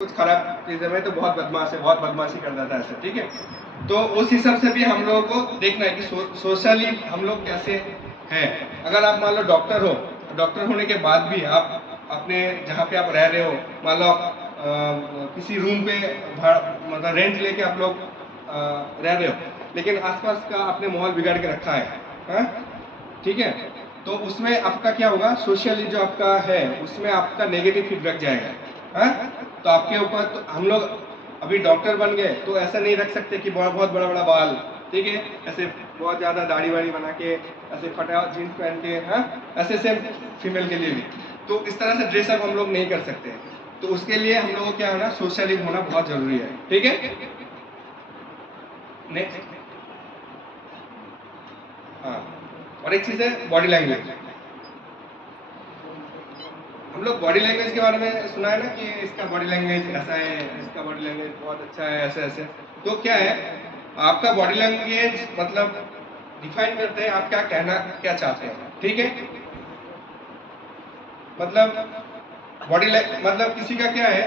कुछ खराब चीज़ें में तो बहुत बदमाश है, बहुत बदमाशी करता था ऐसे, ठीक है। तो उस हिसाब से भी हम लोगों को देखना है कि सोशली हम लोग कैसे हैं। अगर आप मान लो डॉक्टर हो, डॉक्टर होने के बाद भी आप अपने जहाँ पे आप रह रहे हो, मान लो आप किसी रूम पे मतलब रेंट लेके आप लोग रह रहे हो, लेकिन आसपास का आपने माहौल बिगाड़ के रखा है, हाँ? ठीक है। तो उसमें आपका क्या होगा, सोशली जो आपका है उसमें आपका नेगेटिव फीडबैक जाएगा, हाँ? तो आपके ऊपर तो हम लोग अभी डॉक्टर बन गए तो ऐसा नहीं रख सकते कि बहुत बड़ा बड़ा बाल, ठीक है, ऐसे बहुत ज़्यादा दाढ़ी वाड़ी बना के ऐसे फटा जीन्स पहन के, हाँ, ऐसे सेम फीमेल के लिए भी तो इस तरह से ड्रेसअप हम लोग नहीं कर सकते। तो उसके लिए हम लोगों को क्या है ना, सोशली होना बहुत जरूरी है, ठीक है। नेक्स्ट, हाँ, और एक चीज़ है बॉडी लैंग्वेज। हम लोग बॉडी लैंग्वेज के बारे में सुना है ना कि इसका बॉडी लैंग्वेज ऐसा है, इसका बॉडी लैंग्वेज बहुत अच्छा है, ऐसे ऐसे। तो क्या है, आपका बॉडी लैंग्वेज मतलब डिफाइन करते हैं आप क्या कहना क्या चाहते हैं, ठीक है। मतलब मतलब किसी का क्या है,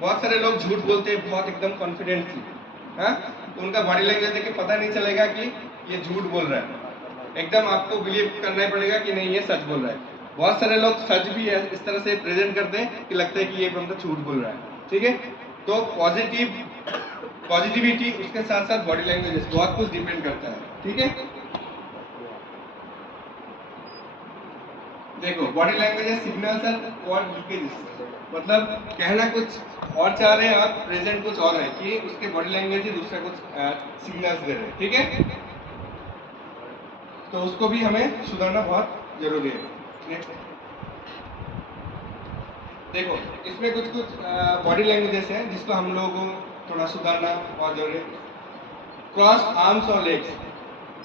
बहुत सारे लोग झूठ बोलते हैं बहुत एकदम कॉन्फिडेंटली, हाँ, तो उनका बॉडी लैंग्वेज देख के पता नहीं चलेगा कि ये झूठ बोल रहा है, एकदम आपको बिलीव करना ही पड़ेगा कि नहीं ये सच बोल रहा है। बहुत सारे लोग सच भी है इस तरह से प्रेजेंट करते हैं कि लगता है कि ये बंदा झूठ बोल रहा है, ठीक है। तो पॉजिटिविटी उसके साथ साथ बॉडी लैंग्वेज बहुत कुछ डिपेंड करता है, ठीक है। देखो body language signals and word leakages, मतलब कहना कुछ और चाह रहे हैं आप, प्रेजेंट कुछ और है कि उसके बॉडी लैंग्वेज ही दूसरा कुछ सिग्नल्स दे रहे हैं, ठीक है। तो उसको भी हमें सुधारना बहुत जरूरी है। नेक्स्ट, देखो इसमें कुछ कुछ बॉडी लैंग्वेजेस हैं जिसको हम लोगों को थोड़ा सुधारना बहुत जरूरी है। क्रॉस आर्म्स और लेग्स,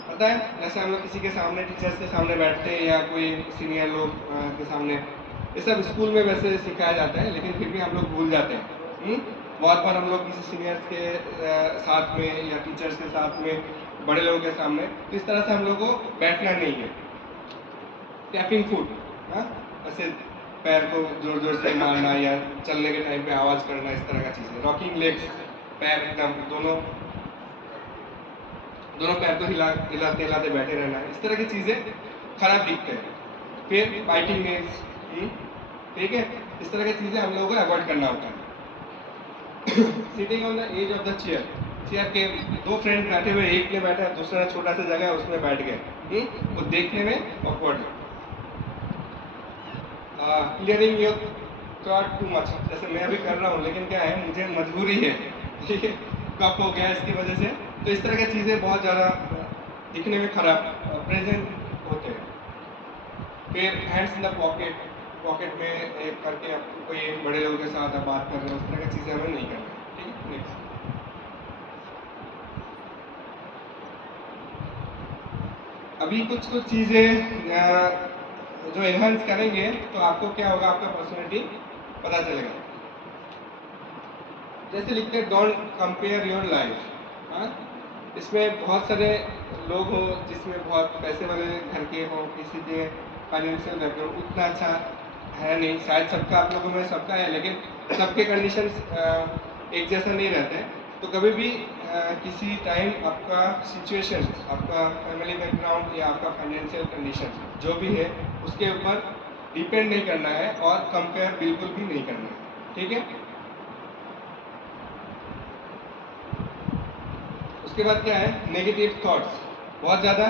पता है, जैसे हम लोग किसी के सामने, टीचर्स के सामने बैठते हैं या कोई सीनियर लोग के सामने, ये सब स्कूल में वैसे सिखाया जाता है लेकिन फिर भी हम लोग भूल जाते हैं। बहुत बार हम लोग किसी सीनियर्स के साथ में या टीचर्स के साथ में, बड़े लोगों के सामने, तो इस तरह से हम लोग को बैठना नहीं है। टैपिंग फुट, हाँ, ऐसे पैर को जोर जोर से मारना या चलने के टाइम पे आवाज करना, इस तरह का चीज़ है। रॉकिंग लेग्स, पैर एकदम दोनों दोनों पैर को हिलाते हिलाते बैठे रहना, इस तरह की चीज़ें खराब दिखते हैं। फिर बाइटिंग नेल्स, ठीक है, इस तरह की चीज़ें हम लोगों को अवॉइड करना होता है। Sitting on the edge of the chair, chair के दो फ्रेंड बैठे हुए, एक ने बैठा दूसरा छोटा सा जगह है उसमें बैठ गए, वो देखने में ऑकवर्ड है। Clearing your thought too much, जैसे मैं अभी कर रहा हूँ लेकिन क्या है मुझे मजबूरी है, ठीक है, कफ हो गया इसकी वजह से, तो इस तरह की चीज़ें बहुत ज़्यादा दिखने में खराब प्रेजेंट होते हैं। फिर hands in the pocket, pocket में एक करके आप कोई बड़े लोगों के साथ आप बात कर रहे हो, उस तरह की चीज़ें हमें नहीं करना है, ठीक है। नेक्स्ट, अभी कुछ कुछ चीज़ें जो एनहांस करेंगे तो आपको क्या होगा, आपका पर्सनैलिटी पता चलेगा। जैसे लिखते हैं डोंट कंपेयर योर लाइफ, हाँ, इसमें बहुत सारे लोग हो जिसमें बहुत पैसे वाले घर के हो, किसी के फाइनेंशियल बैकग्राउंड उतना अच्छा है नहीं, शायद सबका, आप लोगों में सबका है लेकिन सबके कंडीशंस एक जैसा नहीं रहते हैं। तो कभी भी किसी टाइम आपका सिचुएशन, आपका फैमिली बैकग्राउंड या आपका फाइनेंशियल कंडीशन जो भी है उसके ऊपर डिपेंड नहीं करना है और कंपेयर बिल्कुल भी नहीं करना है, ठीक है। उसके बाद क्या है, नेगेटिव थॉट्स, बहुत ज़्यादा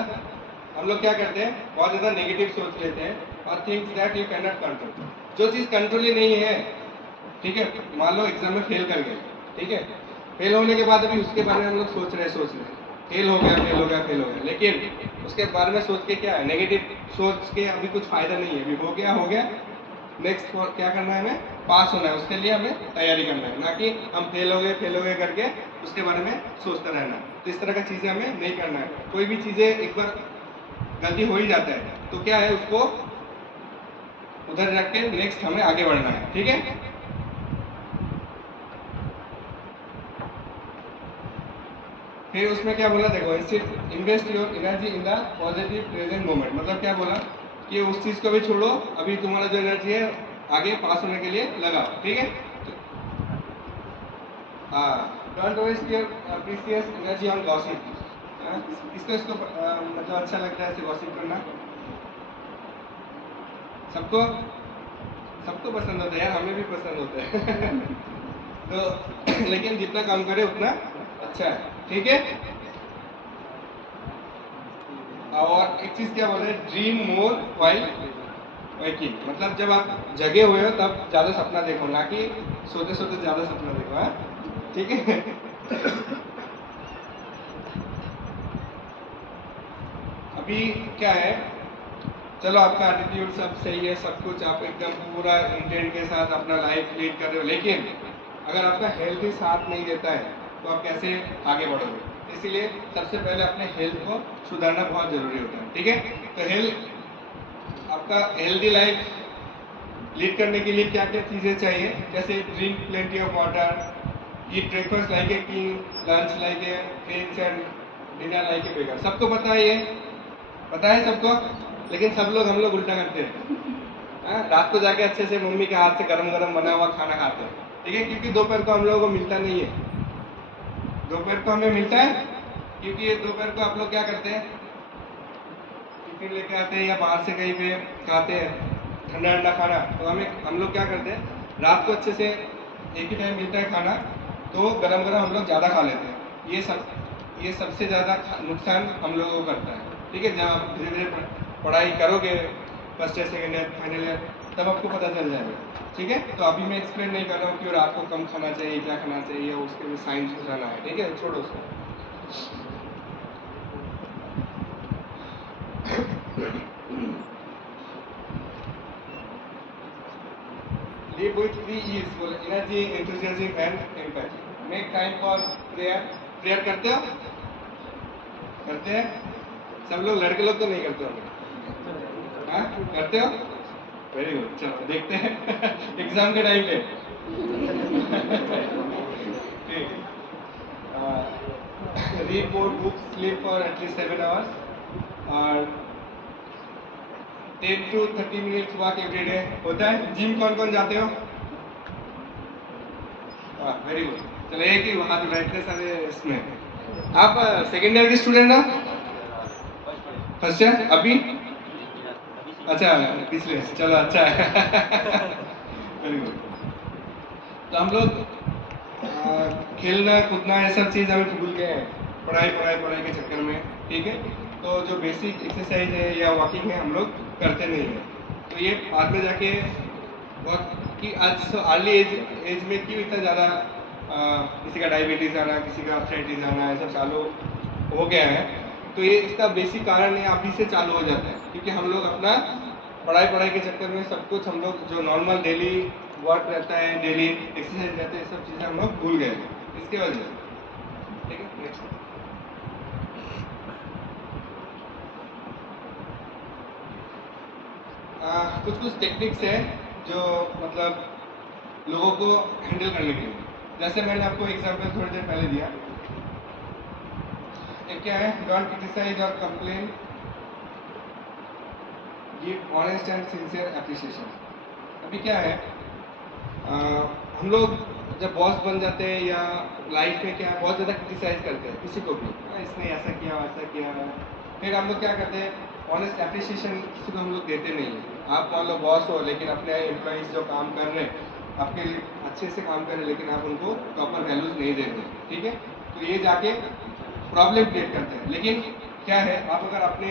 हम लोग क्या करते हैं, बहुत ज़्यादा नेगेटिव सोच लेते हैं और things that you can not control, जो चीज़ कंट्रोल ही नहीं है, ठीक है। मान लो एग्जाम में फेल कर गए, ठीक है, फेल होने के बाद अभी उसके बारे में हम लोग सोच रहे हैं, फेल हो गया फेल हो गया फेल हो गया, लेकिन उसके बारे में सोच के क्या है, नेगेटिव सोच के अभी कुछ फायदा नहीं है, अभी हो गया, नेक्स्ट क्या करना है, हमें पास होना है, उसके लिए हमें तैयारी करना है, ना कि हम फेल हो गए करके उसके बारे में सोचते रहना। तो इस तरह का चीज़ें हमें नहीं करना है। कोई भी चीज़ें एक बार गलती हो ही जाता है तो क्या है, उसको उधर रख के नेक्स्ट हमें आगे बढ़ना है, ठीक है। फिर उसमें क्या बोला, देखो invest your energy in the positive present moment, मतलब क्या बोला कि उस चीज़ को भी छोड़ो, अभी तुम्हारा जो एनर्जी है आगे पास होने के लिए लगाओ, ठीक है। Don't waste your precious energy on gossip. इसको मतलब अच्छा लगता है ऐसे गॉसिप करना? सबको सबको पसंद होता है यार, हमें भी पसंद होता है। तो लेकिन जितना कम करे उतना अच्छा है, ठीक है। और एक चीज क्या बोल रहे हैं, ड्रीम मोर वाइल वेकिंग, मतलब जब आप जगे हुए हो तब ज्यादा सपना देखो, ना कि सोते सोते ज्यादा सपना देखो, हाँ ठीक है। अभी क्या है, चलो आपका एटीट्यूड सब सही है, सब कुछ आप एकदम पूरा इंटेंट के साथ अपना लाइफ लीड कर रहे हो, लेकिन अगर आपका हेल्थ ही साथ नहीं देता है तो आप कैसे आगे बढ़ोगे? इसीलिए सबसे पहले अपने हेल्थ को सुधारना बहुत जरूरी होता है, ठीक है। तो हेल्थ, आपका हेल्दी लाइफ लीड करने के लिए क्या क्या चीज़ें चाहिए, जैसे drink plenty of water, eat breakfast like a king, lunch like a prince and dinner like a beggar. सबको पता है ये, पता है सबको, लेकिन सब लोग हम लोग उल्टा करते हैं। रात को जाके अच्छे से मम्मी के हाथ से गरम गरम बना हुआ खाना खाते हैं, ठीक है, क्योंकि दोपहर को हम लोगों को मिलता नहीं है। दोपहर को हमें मिलता है क्योंकि ये दोपहर को आप लोग क्या करते हैं, टिफिन लेके आते हैं या बाहर से कहीं पे खाते हैं ठंडा ठंडा खाना। तो हम लोग क्या करते हैं, रात को अच्छे से एक ही टाइम मिलता है खाना, तो गरम गरम हम लोग ज़्यादा खा लेते हैं। ये सबसे ज़्यादा नुकसान हम लोगों को करता है, ठीक है। जब आप धीरे धीरे पढ़ाई करोगे, first year second year final year, तब आपको पता चल जाएगा, ठीक है। तो अभी मैं एक्सप्लेन नहीं कर रहा हूँ कि रात को कम खाना चाहिए, क्या खाना चाहिए, उसके भी साइंस बताना है, ठीक है, छोड़ो उसको। Live with 3 E's, बोले energy, enthusiasm and empathy. Make time for prayer. Prayer करते हो? करते हैं? सब लोग, लड़के लोग तो नहीं करते होंगे, हाँ करते हो? वेरी गुड, चलो देखते हैं एग्जाम के टाइम पे। ठीक, read more books, sleep for at least 7 hours, और 10 to 30 minutes walk every day होता है। जिम कौन कौन जाते हो? वेरी गुड, चलो एक ही हाथ उठाए, इतने सारे इसमें। आप सेकेंड ईयर के स्टूडेंट हो? फर्स्ट ईयर अभी? अच्छा, पिछले, चलो अच्छा है। Very good. तो हम लोग खेलना कूदना ये सब चीज़ हमें भूल गए हैं, पढ़ाई पढ़ाई पढ़ाई के चक्कर में, ठीक है। तो जो बेसिक एक्सरसाइज है या वॉकिंग है हम लोग करते नहीं हैं। तो ये बाद में जाके बहुत, कि आज अर्ली एज में क्यों इतना ज़्यादा किसी का डायबिटीज़ आना, किसी का आर्थराइटिस आना, ऐसा चालू हो गया है। तो ये इसका बेसिक कारण है अभी से चालू हो जाता है, क्योंकि हम लोग अपना पढ़ाई पढ़ाई के चक्कर में सब कुछ, हम लोग जो नॉर्मल डेली वर्क रहता है, डेली एक्सरसाइज रहता है, सब चीज़ें हम लोग भूल गए इसके वजह से, ठीक है। नेक्स्ट, कुछ कुछ टेक्निक्स है जो मतलब लोगों को हैंडल करने के लिए, जैसे मैंने आपको एग्जांपल थोड़ी देर पहले दिया। एक क्या है, डोंट क्रिटिसाइज और complain, give honest and sincere appreciation. अभी क्या है, हम लोग जब बॉस बन जाते हैं या लाइफ में क्या है, बहुत ज़्यादा क्रिटिसाइज करते हैं किसी को भी, इसने ऐसा किया वैसा किया, फिर हम लोग क्या करते हैं, ऑनेस्ट एप्रिसिएशन किसी को हम लोग देते नहीं हैं। आप मान लो बॉस हो, लेकिन अपने एम्प्लॉइज जो काम कर रहे हैं आपके लिए अच्छे से काम कर रहे हैं, लेकिन आप उनको प्रॉपर वैल्यूज नहीं देते, ठीक है। तो ये जाके प्रॉब्लम क्रिएट करते हैं। लेकिन क्या है, आप अगर अपने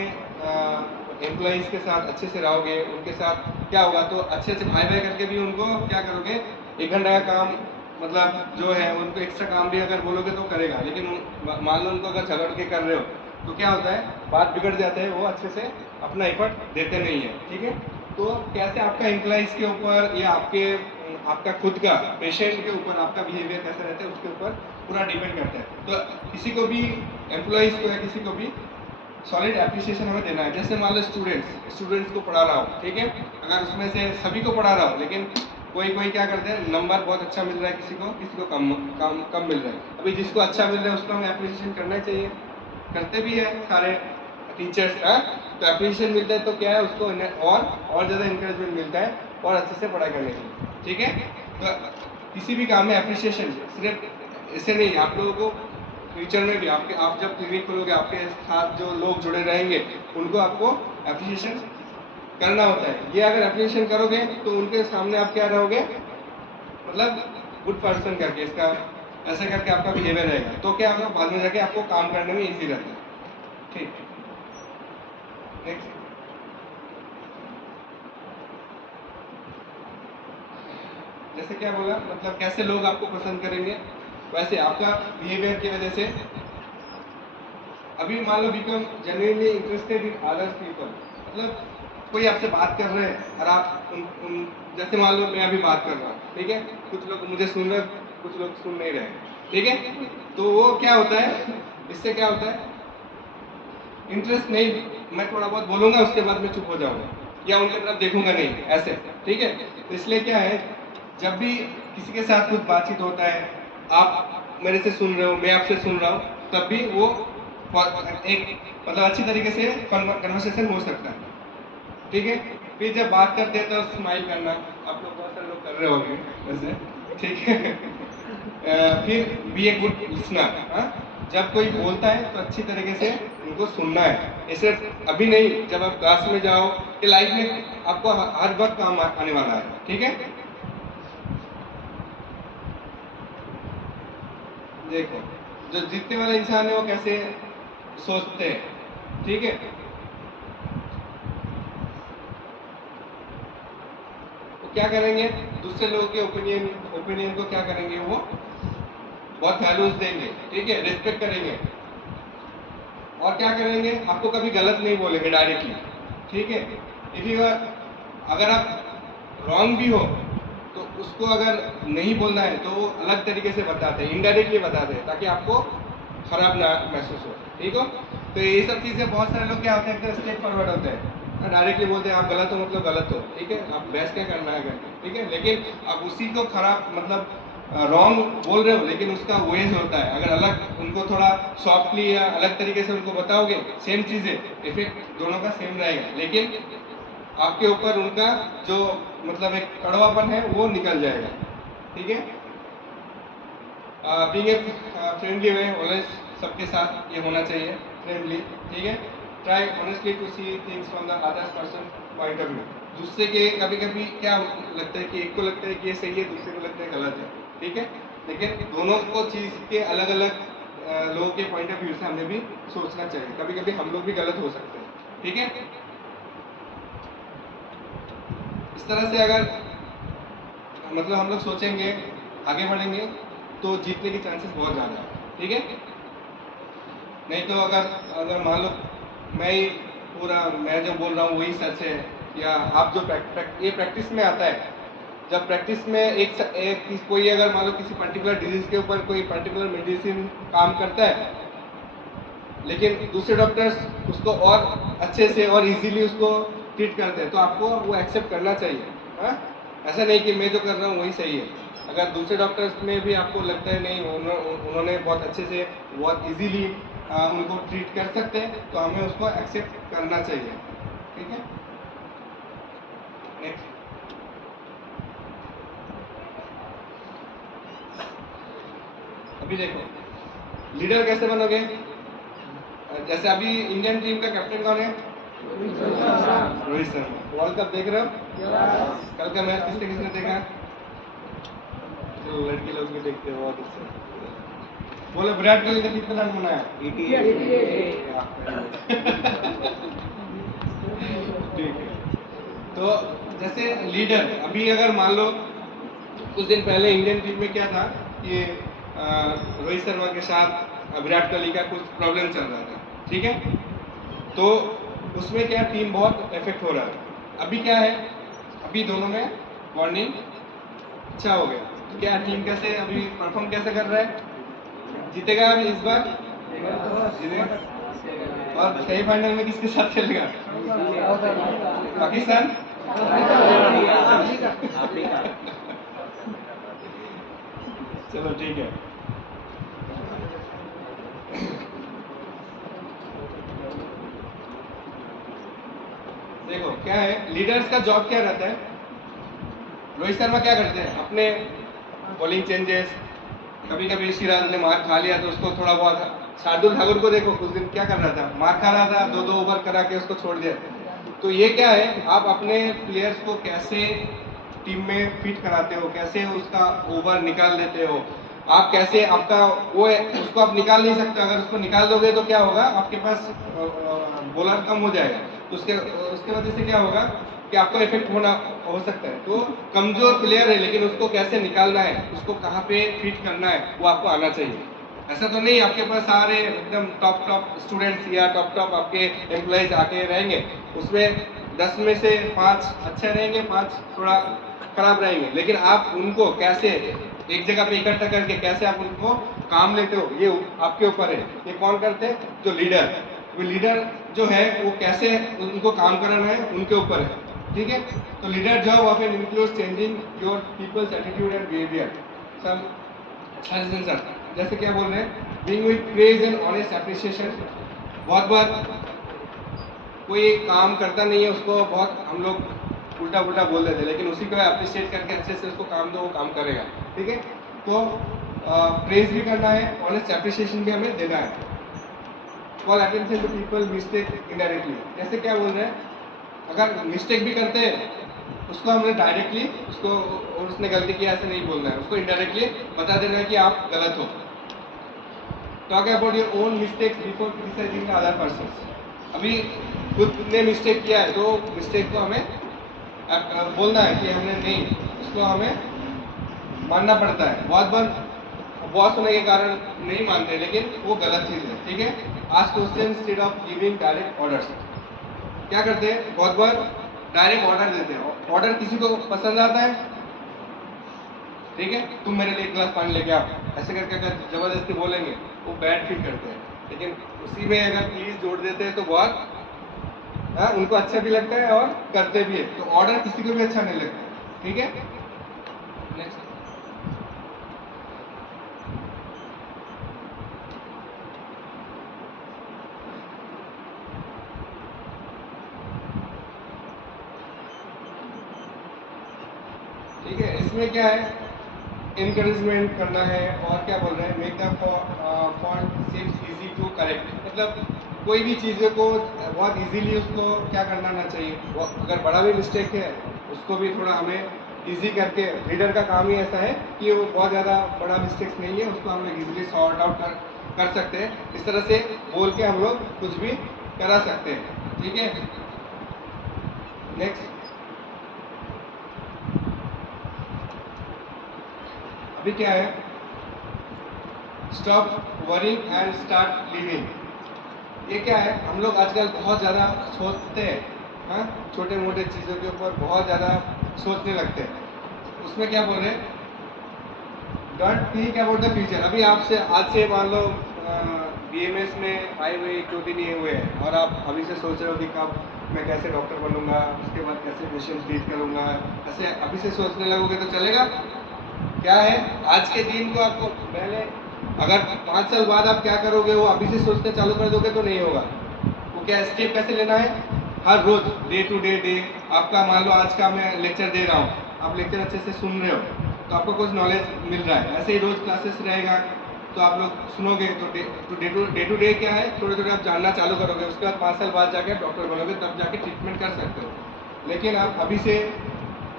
एम्प्लॉइज़ के साथ अच्छे से रहोगे, उनके साथ क्या होगा, तो अच्छे से भाई भाई करके भी उनको क्या करोगे, 1 घंटा का काम मतलब जो है उनको एक्स्ट्रा काम भी अगर बोलोगे तो करेगा, लेकिन मान लो उनको अगर झगड़ के कर रहे हो तो क्या होता है, बात बिगड़ जाते हैं, वो अच्छे से अपना एफर्ट देते नहीं है, ठीक है। तो कैसे आपका एम्प्लॉइज़ के ऊपर या आपका खुद का पेशेंट के ऊपर आपका बिहेवियर कैसा रहता है उसके ऊपर पूरा डिपेंड करता है। तो किसी को भी, एम्प्लॉइज़ को या किसी को भी सॉलिड एप्रिसिएशन हमें देना है। जैसे मान लो स्टूडेंट्स को पढ़ा रहा हूँ, ठीक है, अगर उसमें से सभी को पढ़ा रहा हूँ, लेकिन कोई कोई क्या करते हैं, नंबर बहुत अच्छा मिल रहा है किसी को कम मिल रहा है। अभी जिसको अच्छा मिल रहा है उसको हमें एप्रिसिएशन करना चाहिए, करते भी है सारे टीचर्स, तो एप्रिसिएशन मिलता है तो क्या है, उसको और ज़्यादा इंकरेजमेंट मिलता है और अच्छे से पढ़ाई करने के लिए, ठीक है। तो किसी भी काम में एप्रिसिएशन, सिर्फ ऐसे नहीं, आप लोगों को फ्यूचर में भी आप जब क्लिनिक खोलोगे, आपके साथ जो लोग जुड़े रहेंगे उनको आपको एप्रिशिएशन करना होता है। ये अगर एप्रिशिएशन करोगे तो उनके सामने आप क्या रहोगे, मतलब गुड पर्सन करके, इसका ऐसा करके आपका बिहेवियर रहेगा, तो क्या होगा, बाद में जाके आपको काम करने में ईजी रहता है। ठीक, नेक्स्ट। जैसे क्या बोला, मतलब कैसे लोग आपको पसंद करेंगे, वैसे आपका बिहेवियर की वजह से। अभी मान लो become genuinely interested in others people, मतलब कोई आपसे बात कर रहे हैं और आप उन जैसे मान लो मैं अभी बात कर रहा हूँ, ठीक है, कुछ लोग मुझे सुन रहे, कुछ लोग सुन नहीं रहे, ठीक है, तो वो क्या होता है, इससे क्या होता है, इंटरेस्ट नहीं, मैं थोड़ा बहुत बोलूंगा उसके बाद मैं चुप हो जाऊंगा या उनकी तरफ देखूंगा नहीं, ऐसे, ठीक है। तो इसलिए क्या है, जब भी किसी के साथ कुछ बातचीत होता है, आप मेरे से सुन रहे हो, मैं आपसे सुन रहा हूँ, तब भी वो एक मतलब अच्छी तरीके से कन्वर्सेशन हो सकता है, ठीक है। फिर जब बात करते हैं तो स्माइल करना, आप लोग बहुत सारे लोग कर रहे होंगे वैसे, ठीक है। फिर बी ए गुड लिसनर, हाँ, जब कोई बोलता है तो अच्छी तरीके से उनको सुनना है, ऐसे अभी नहीं, जब आप क्लास में जाओ, कि लाइफ में आपको हर वक्त काम आने वाला है, ठीक है। देखो, जो जीतने वाले इंसान है वो कैसे सोचते हैं, ठीक है। तो क्या करेंगे, दूसरे लोगों के ओपिनियन को क्या करेंगे, वो बहुत वैल्यूज देंगे, ठीक है, रिस्पेक्ट करेंगे, और क्या करेंगे, आपको कभी गलत नहीं बोलेंगे डायरेक्टली, ठीक है। इफ यू अगर आप रॉन्ग भी हो तो उसको अगर नहीं बोलना है तो वो अलग तरीके से बताते हैं, इनडायरेक्टली बताते हैं, ताकि आपको खराब ना महसूस हो, ठीक हो। तो ये सब चीज़ें बहुत सारे लोग क्या होते हैं, एकदम स्ट्रेट फॉरवर्ड होते हैं, डायरेक्टली बोलते हैं आप गलत हो मतलब गलत हो, ठीक है, आप बहस क्या करना है करके, ठीक है। लेकिन आप उसी को खराब मतलब रॉन्ग बोल रहे हो, लेकिन उसका वेज होता है, अगर अलग उनको थोड़ा सॉफ्टली या अलग तरीके से उनको बताओगे, सेम चीज़ें, इफेक्ट दोनों का सेम रहेगा, लेकिन आपके ऊपर उनका जो मतलब एक कड़वापन है वो निकल जाएगा, ठीक है। Being a friendly way, always सबके साथ ये होना चाहिए, फ्रेंडली, ठीक है। Try honestly to see things from the others person point of view. दूसरे के कभी कभी क्या लगता है कि एक को लगता है कि ये सही है, दूसरे को लगता है गलत है, ठीक है, लेकिन दोनों को चीज़ के अलग अलग लोगों के पॉइंट ऑफ व्यू से हमें भी सोचना चाहिए, कभी कभी हम लोग भी गलत हो सकते हैं, ठीक है। इस तरह से अगर मतलब हम लोग सोचेंगे, आगे बढ़ेंगे, तो जीतने की चांसेस बहुत ज़्यादा है, ठीक है। नहीं तो अगर अगर मान लो मैं ही पूरा मैं जो बोल रहा हूँ वही सच है, या आप जो ये प्रैक्टिस में आता है, जब प्रैक्टिस में कोई अगर मान लो किसी पर्टिकुलर डिजीज के ऊपर कोई पर्टिकुलर मेडिसिन काम करता है, लेकिन दूसरे डॉक्टर्स उसको और अच्छे से और इजीली उसको ट्रीट करते हैं, तो आपको वो एक्सेप्ट करना चाहिए, हाँ। ऐसा नहीं कि मैं जो कर रहा हूँ वही सही है, अगर दूसरे डॉक्टर्स में भी आपको लगता है नहीं उन्होंने बहुत अच्छे से बहुत इजीली उनको ट्रीट कर सकते हैं, तो हमें उसको एक्सेप्ट करना चाहिए, ठीक है। नेक्स्ट, अभी देखो लीडर कैसे बनोगे। जैसे अभी इंडियन टीम का कैप्टन कौन है, रोहित शर्मा। वर्ल्ड कप देख रहे हो, कल का मैच किसने किसने देखा, चलो लड़के लोग भी देखते हो, बहुत अच्छा। बोलो विराट कोहली ने कितना रन बनाया, 88। ठीक है। तो जैसे लीडर, अभी अगर मान लो कुछ दिन पहले इंडियन टीम में क्या था कि रोहित शर्मा के साथ विराट कोहली का कुछ प्रॉब्लम चल रहा था, ठीक है। तो उसमें क्या टीम बहुत इफेक्ट हो रहा था। अभी क्या है, अभी दोनों में बॉन्डिंग अच्छा हो गया, तो क्या टीम कैसे अभी परफॉर्म कैसे कर रहा है, जीतेगा अभी इस बार, जीतेगा। और सेमीफाइनल में किसके साथ खेलेगा, पाकिस्तान। चलो ठीक है। देखो क्या है, लीडर्स का जॉब क्या रहता है। रोहित शर्मा क्या करते हैं, अपने बॉलिंग चेंजेस, कभी कभी सिराज ने मार खा लिया तो उसको थोड़ा बहुत, शार्दुल ठाकुर को देखो उस दिन क्या कर रहा था, मार खा रहा था, 2-2 ओवर करा के उसको छोड़ दिया। तो ये क्या है, आप अपने प्लेयर्स को कैसे टीम में फिट कराते हो, कैसे उसका ओवर निकाल देते हो, आप कैसे आपका वो है, उसको आप निकाल नहीं सकते। अगर उसको निकाल दोगे तो क्या होगा, आपके पास बॉलर कम हो जाएगा, तो उसके उसके वजह से क्या होगा कि आपको इफेक्ट होना हो सकता है। तो कमजोर प्लेयर है लेकिन उसको कैसे निकालना है, उसको कहाँ पे फिट करना है, वो आपको आना चाहिए। ऐसा तो नहीं आपके पास सारे एकदम टॉप स्टूडेंट्स या टॉप आपके एम्प्लॉयज आके रहेंगे, उसमें 10 में से 5 अच्छे रहेंगे, 5 थोड़ा खराब रहेंगे, लेकिन आप उनको कैसे एक जगह पे इकट्ठा करके कैसे आप उनको काम लेते हो, ये आपके ऊपर है। ये कौन करते हैं, जो लीडर, वो लीडर जो है वो कैसे उनको काम कराना है, उनके ऊपर है। ठीक है, तो leader job often includes changing your peoples attitude and behaviour. Sir जैसे क्या बोल रहे हैं, being with praise and honest appreciation. बहुत बार कोई काम करता नहीं है, उसको बहुत हम लोग उल्टा पुल्टा बोल देते हैं, लेकिन उसी को अप्रिशिएट करके अच्छे से उसको काम दो, वो काम करेगा। ठीक है, तो प्रेज भी करना है, ऑनेस्ट एप्रिसिएशन भी हमें देना है। Call attention to people mistake indirectly. जैसे क्या बोल रहे हैं, अगर मिस्टेक भी करते हैं उसको हमने डायरेक्टली उसको, और उसने गलती किया ऐसे नहीं बोलना है, उसको इनडायरेक्टली बता देना है कि आप गलत हो। Talk about your own mistakes before criticising the other person. अभी खुद ने मिस्टेक किया है तो मिस्टेक को हमें बोलना है कि हमने नहीं, उसको हमें मानना पड़ता है। बहुत बार बॉस होने के कारण नहीं मानते, लेकिन वो गलत चीज़ है। ठीक है, ask question instead of giving direct orders. क्या करते हैं, बहुत बार डायरेक्ट ऑर्डर देते हैं। ऑर्डर किसी को पसंद आता है, ठीक है, तुम मेरे लिए एक गिलास पानी लेके आओ, ऐसे करके अगर जबरदस्ती बोलेंगे वो बैड फील करते हैं। लेकिन उसी में अगर प्लीज जोड़ देते हैं तो बहुत उनको अच्छा भी लगता है और करते भी है। तो ऑर्डर किसी को भी अच्छा नहीं लगता। ठीक है, नेक्स्ट। ठीक है, इसमें क्या है, इनकरेजमेंट करना है, और क्या बोल रहे हैं, make the fault seems easy to correct. मतलब कोई भी चीज़ों को बहुत इजीली उसको क्या करना आना चाहिए। अगर बड़ा भी मिस्टेक है उसको भी थोड़ा हमें इजी करके, रीडर का काम ही ऐसा है कि वो बहुत ज़्यादा बड़ा मिस्टेक्स नहीं है, उसको हम लोग इजीली सॉर्ट आउट कर सकते हैं। इस तरह से बोल के हम लोग कुछ भी करा सकते हैं। ठीक है, नेक्स्ट। अभी क्या है, stop worrying and start living. ये क्या है, हम लोग आजकल बहुत ज़्यादा सोचते हैं, हाँ, छोटे मोटे चीज़ों के ऊपर बहुत ज़्यादा सोचने लगते हैं। उसमें क्या बोल रहे हैं, don't think about the future. अभी आपसे आज से मान लो BMS में आए हुए 1-2 दिन ये हुए हैं, और आप अभी से सोच रहे हो कि कब मैं कैसे डॉक्टर बनूंगा, उसके बाद कैसे पेशेंट ट्रीट करूंगा, ऐसे अभी से सोचने लगोगे तो चलेगा क्या है। आज के दिन को आपको पहले, अगर 5 साल बाद आप क्या करोगे वो अभी से सोचने चालू कर दोगे तो नहीं होगा। वो क्या स्टेप कैसे लेना है, हर रोज डे टू डे आपका, मान लो आज का मैं लेक्चर दे रहा हूँ, आप लेक्चर अच्छे से सुन रहे हो तो आपको कुछ नॉलेज मिल रहा है। ऐसे ही रोज क्लासेस रहेगा तो आप लोग सुनोगे तो डे टू डे क्या है, थोड़े थोड़े आप जानना चालू करोगे। उसके बाद 5 साल बाद जाके डॉक्टर बनोगे, तब जाके ट्रीटमेंट कर सकते हो। लेकिन आप अभी से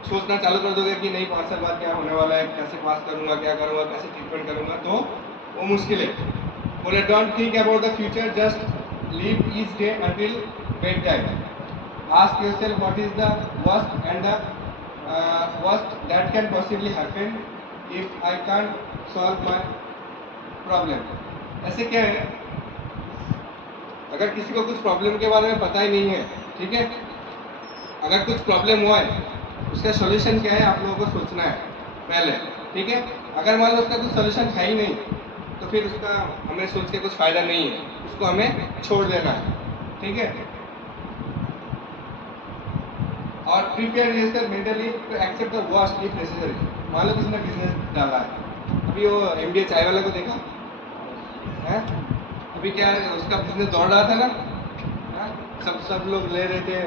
सोचना चालू कर दोगे कि नहीं 5 साल बाद क्या होने वाला है, कैसे पास करूंगा, क्या करूंगा, कैसे ट्रीटमेंट करूंगा, तो वो मुश्किल है। बोले don't think about the future, just live each day until bed time. Ask yourself what is the worst and the worst that can possibly happen if I can't solve my problem। ऐसे क्या है, अगर किसी को कुछ problem के बारे में पता ही नहीं है, ठीक है, अगर कुछ प्रॉब्लम हुआ है उसका सॉल्यूशन क्या है आप लोगों को सोचना है पहले। ठीक है, अगर मान लो उसका कुछ सॉल्यूशन है ही नहीं तो फिर उसका हमें सोच के कुछ फायदा नहीं है, उसको हमें छोड़ देना है। ठीक है, और prepare yourself mentally to accept the worst if necessary. मान लो किसी ने बिजनेस डाला है, अभी वो MBA चाय वाले को देखा है, अभी क्या है, उसका बिजनेस दौड़ रहा था ना, है? सब लोग ले रहे थे,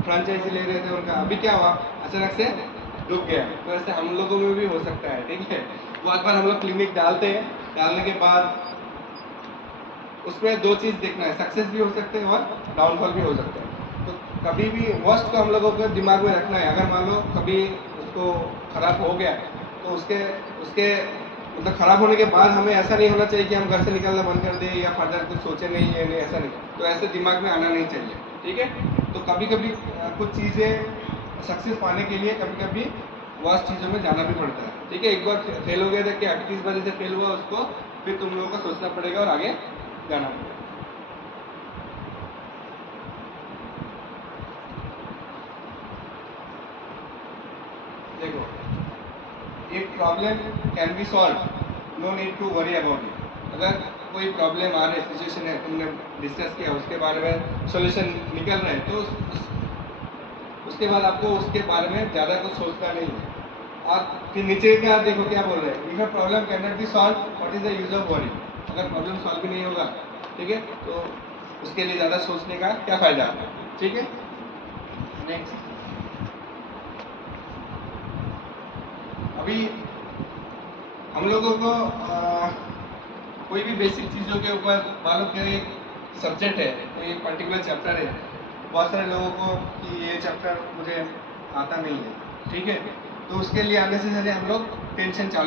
फ्रेंचाइजी ले रहे थे उनका। अभी क्या हुआ, अचानक से रुक गया, तो ऐसे हम लोगों में भी हो सकता है, ठीक है। बहुत बार हम लोग क्लिनिक डालते हैं, डालने के बाद उसमें दो चीज़ देखना है, सक्सेस भी हो सकते हैं और डाउनफॉल भी हो सकते हैं। तो कभी भी वर्स्ट को हम लोगों को दिमाग में रखना है। अगर मान लो कभी उसको खराब हो गया, तो उसके उसके मतलब खराब होने के बाद हमें ऐसा नहीं होना चाहिए कि हम घर से निकलना बंद कर दें या फर्दर कुछ सोचे नहीं है, नहीं ऐसा नहीं, तो ऐसे दिमाग में आना नहीं चाहिए, ठीक है। तो कभी कभी कुछ चीज़ें सक्सेस पाने के लिए कभी कभी वर्स्ट चीज़ों में जाना भी पड़ता है, ठीक है। एक बार फेल हो गया था कि किस वजह से फेल हुआ उसको फिर तुम लोगों को सोचना पड़ेगा और आगे जाना पड़ेगा। देखो, एक problem can be solve, no need to worry about it. अगर कोई प्रॉब्लम आ रही सिचुएशन है, तुमने डिस्कस किया, उसके बारे में सॉल्यूशन निकल रहा है, तो उसके बाद आपको उसके बारे में ज़्यादा कुछ सोचना नहीं है। और फिर नीचे क्या देखो क्या बोल रहे हैं, if a problem can not be solve what is the use of worry. अगर प्रॉब्लम सॉल्व भी नहीं होगा, ठीक है, तो उसके लिए ज़्यादा सोचने का क्या फ़ायदा, ठीक है। नेक्स्ट, अभी हम लोगों को कोई भी बेसिक चीज़ों के ऊपर मान लो कि एक सब्जेक्ट है, एक पर्टिकुलर चैप्टर है, बहुत सारे लोगों को कि ये चैप्टर मुझे आता नहीं है, ठीक है, तो उसके लिए अननेसेसरी हम लोग टेंशन चालू